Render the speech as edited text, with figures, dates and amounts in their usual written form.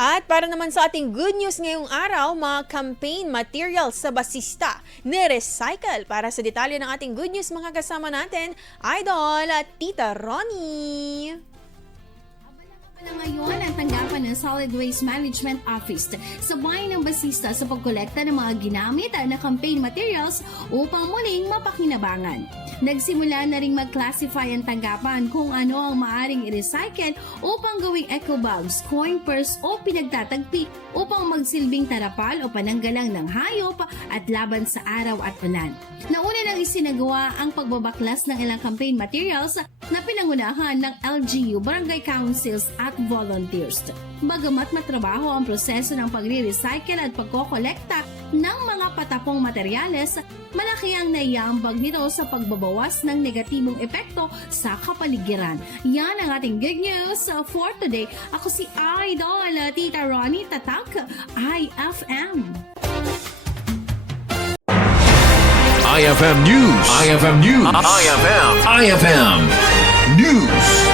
At para naman sa ating good news ngayong araw, mga campaign materials sa Basista, Nirecycle. Para sa detalye ng ating good news, mga kasama natin, Idol at Tita Ronnie. Ngayon ang tanggapan ng Solid Waste Management Office sa bayan ng Basista sa pagkolekta ng mga ginamit na campaign materials upang muling mapakinabangan. Nagsimula na ring mag-classify ang tanggapan kung ano ang maaring i-recycle upang gawing eco bags, coin purse o pinagtatagpi upang magsilbing trapal o pananggalang ng hayop at laban sa araw at ulan. Nauna nang isinagawa ang pagbabaklas ng ilang campaign materials na pinangunahan ng LGU, barangay councils at volunteers. Bagamat matrabaho ang proseso ng pagre-recycle at pagkolekta ng mga patapong materyales, malaki ang naiambag nito sa pagbabawas ng negatibong epekto sa kapaligiran. Yan ang ating good news for today. Ako si Idol, Tita Ronnie, Tatak, IFM. IFM News. IFM News. IFM News.